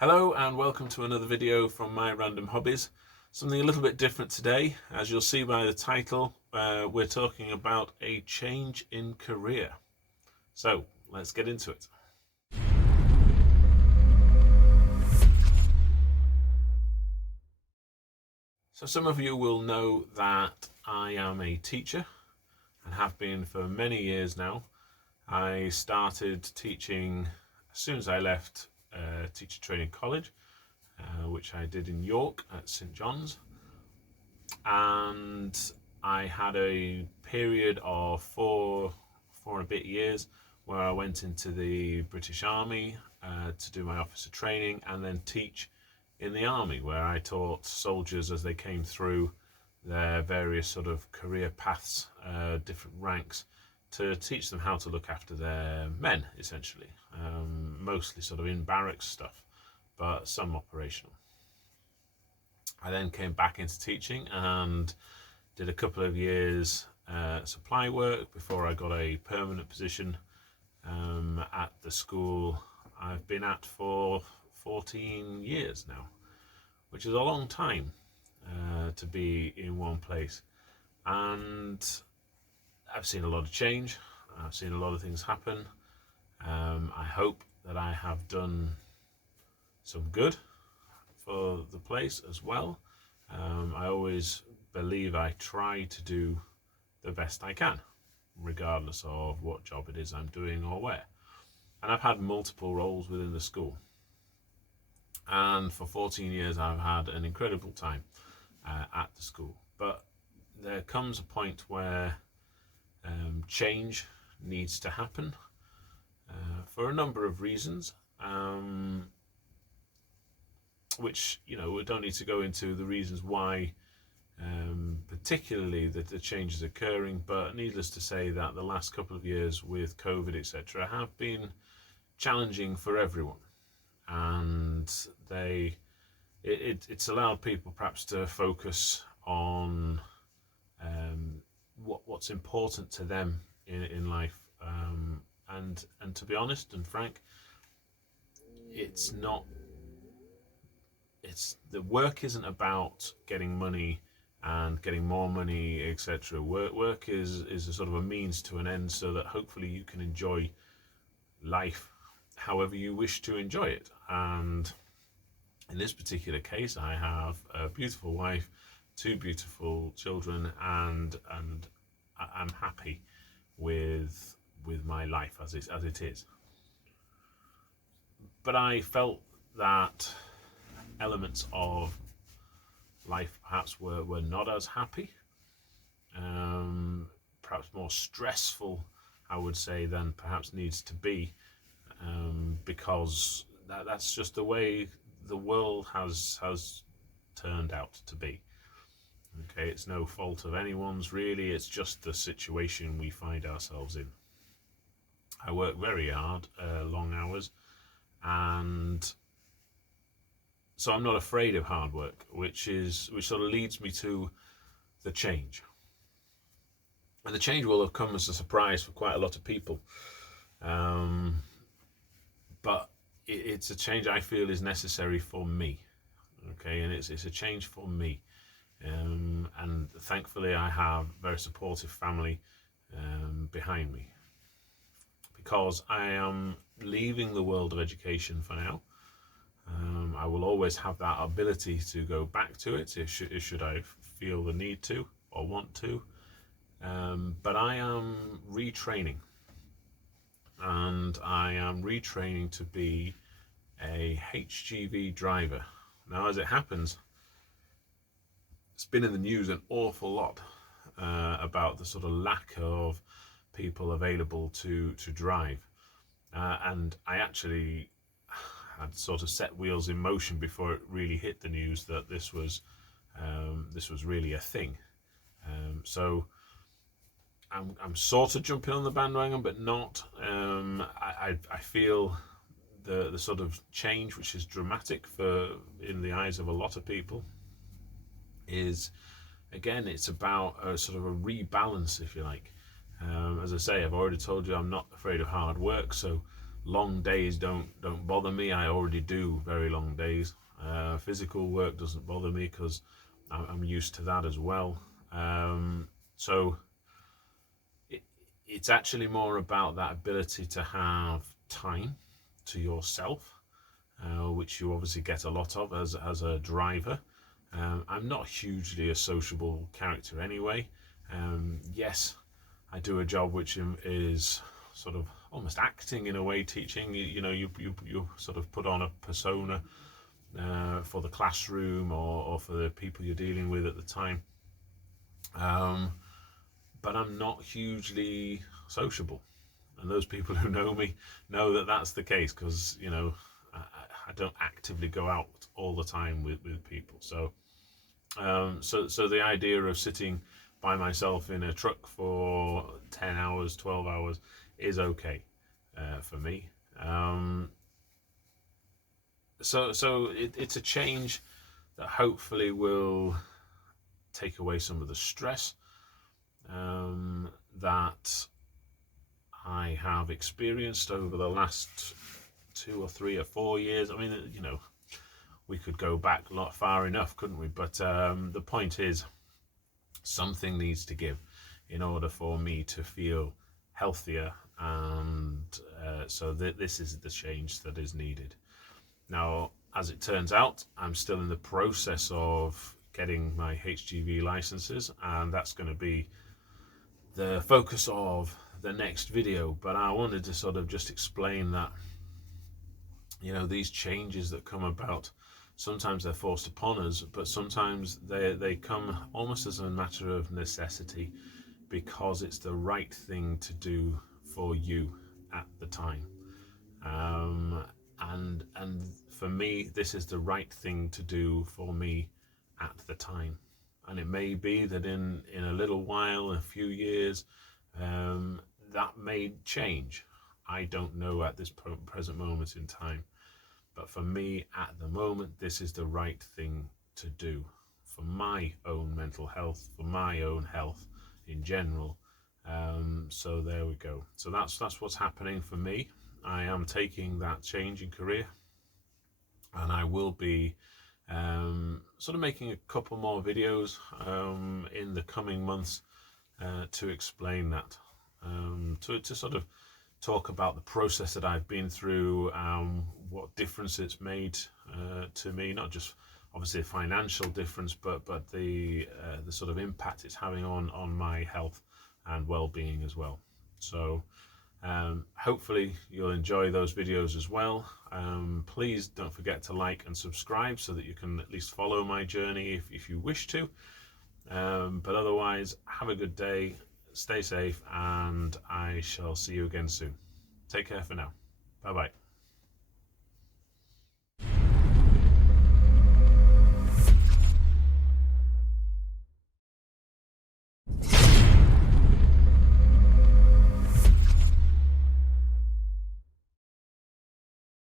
Hello and welcome to another video from My Random Hobbies. Something a little bit different today. As you'll see by the title, we're talking about a change in career. So let's get into it. So some of you will know that I am a teacher and have been for many years now. I started teaching as soon as I left Teacher Training College, which I did in York at St John's, and I had a period of four and a bit years where I went into the British Army to do my officer training and then teach in the army, where I taught soldiers as they came through their various sort of career paths, different ranks, to teach them how to look after their men, essentially. Mostly sort of in barracks stuff, but some operational. I then came back into teaching and did a couple of years supply work before I got a permanent position at the school I've been at for 14 years now, which is a long time to be in one place. And I've seen a lot of change. I've seen a lot of things happen. I hope that I have done some good for the place as well. I always believe I try to do the best I can, regardless of what job it is I'm doing or where. And I've had multiple roles within the school. And for 14 years, I've had an incredible time at the school. But there comes a point where change needs to happen for a number of reasons, which, we don't need to go into the reasons why particularly that the change is occurring, but needless to say that the last couple of years with COVID, etc., have been challenging for everyone, and it's allowed people perhaps to focus on what's important to them in life, and to be honest and frank, the work isn't about getting money and getting more money, etc. Work is a sort of a means to an end, so that hopefully you can enjoy life however you wish to enjoy it. And in this particular case, I have a beautiful wife, two beautiful children, and I'm happy with my life as it is. But I felt that elements of life perhaps were not as happy, perhaps more stressful, I would say, than perhaps needs to be, because that's just the way the world has turned out to be. Okay, it's no fault of anyone's really, it's just the situation we find ourselves in. I work very hard, long hours, and so I'm not afraid of hard work, which sort of leads me to the change. And the change will have come as a surprise for quite a lot of people. But it's a change I feel is necessary for me. Okay, and it's a change for me. And thankfully I have a very supportive family behind me, because I am leaving the world of education for now. I will always have that ability to go back to it should I feel the need to or want to, but I am retraining, and I am retraining to be a HGV driver. Now, as it happens, it's been in the news an awful lot about the sort of lack of people available to drive, and I actually had sort of set wheels in motion before it really hit the news that this was really a thing. So I'm sort of jumping on the bandwagon, but not. I feel the sort of change, which is dramatic in the eyes of a lot of people, is, again, it's about a sort of a rebalance, if you like. As I say, I've already told you I'm not afraid of hard work, so long days don't bother me. I already do very long days. Physical work doesn't bother me because I'm used to that as well. So it's actually more about that ability to have time to yourself, which you obviously get a lot of as a driver. I'm not hugely a sociable character anyway. Yes, I do a job which is sort of almost acting in a way, teaching. You sort of put on a persona for the classroom or for the people you're dealing with at the time. But I'm not hugely sociable, and those people who know me know that that's the case, because I don't actively go out all the time with people. So the idea of sitting by myself in a truck for 10 hours, 12 hours is okay for me. So it's a change that hopefully will take away some of the stress that I have experienced over the last 2 or 3 or 4 years. I mean, we could go back a lot far enough, couldn't we? But the point is, something needs to give in order for me to feel healthier, and so this is the change that is needed. Now, as it turns out, I'm still in the process of getting my HGV licenses, and that's going to be the focus of the next video. But I wanted to sort of just explain that these changes that come about, sometimes they're forced upon us, but sometimes they come almost as a matter of necessity, because it's the right thing to do for you at the time. And for me, this is the right thing to do for me at the time. And it may be that in a little while, a few years, that may change. I don't know at this present moment in time. But for me, at the moment, this is the right thing to do for my own mental health, for my own health in general. So there we go. So that's what's happening for me. I am taking that change in career, and I will be sort of making a couple more videos in the coming months to explain that, to sort of talk about the process that I've been through, what difference it's made to me, not just obviously a financial difference, but the sort of impact it's having on my health and well-being as well. So hopefully you'll enjoy those videos as well. Please don't forget to like and subscribe so that you can at least follow my journey if you wish to. But otherwise, have a good day, stay safe, and I shall see you again soon. Take care for now. Bye bye.